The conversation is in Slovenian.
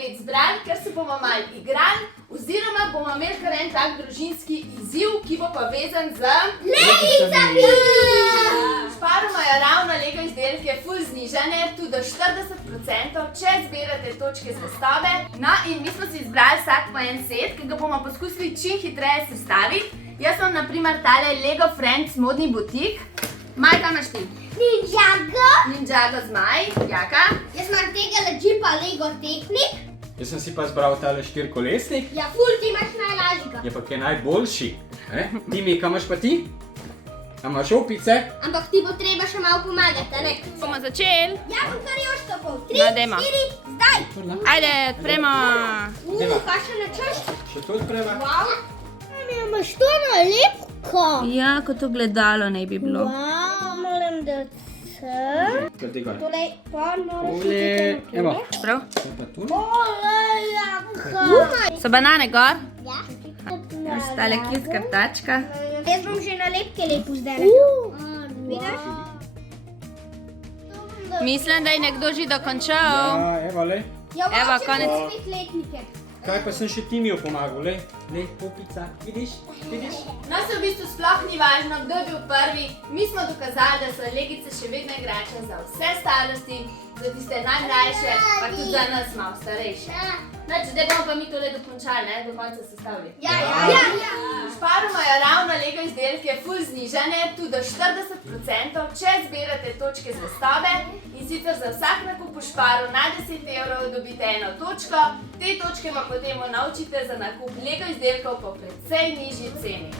spet zbrali, ker se bomo malo igrali, oziroma bomo imeli kar en tak družinski izziv, ki bo pa vezan z Legicami! Šparu imajo ravno Lego izdelke ful znižane, tudi do 40%, če zbirate točke zvestobe. No in mi smo si izbrali vsak po en set, ki ga bomo poskusili čim hitreje sestaviti. Jaz imam na primer tale Lego Friends modni butik. Maj, kaj imaš ti? Ninjago! Ninjago zmaj, Jaka. Jaz imam tega Jeepa Lego Technik. Jaz sem si pa zbral tale štirikolesnik. Ja, ful, ti imaš najlažjega. Je pa kaj najboljši. Timi, kaj imaš pa ti? A imaš opice? Ampak ti bo treba še malo pomagati, a ne? Bomo začeli. Ja, bom kar još stopil. 3, No, dajmo. 4, zdaj! Ajde, odpremo. Dajva. Kaj še načeš? Še to odpreva? Wow! Imaš to nalepko. Ja, kot to gledalo naj bi bilo. Wow, moram dati sem. Kar tega. Tole pa moraš Tole, evo. Prav? Kaj pa tu? Olejaka. So banane gor? Ja. Ostale kilska tačka. Jaz bom že nalepke lepo zdaj. Vidiš? Mislim, da je nekdo že dokončal. Ja, evo, le. Ja, Evo, mogoče konec. bomo spet letnike. Kaj pa sem še Timiju pomagal, le. Le, opica. Vidiš? Vidiš? Nas v bistvu sploh ni važno, kdo je bil prvi. Mi smo dokazali, da so legice še vedno igrače za vse starosti, za tiste najmlajše, pa tudi za nas malo starejše. Znači, zdaj bomo pa mi tole dokončali, ne? Do konca sestavili. Ja. V Šparu imajo ravno Lego izdelke ful znižane, tudi do 40%, če zbirate točke zvestobe. In sicer za vsak nakup v Šparu na 10 evrov dobite eno točko. Te točke pa potem naučite za nakup Lego izdelkov po precej nižji ceni.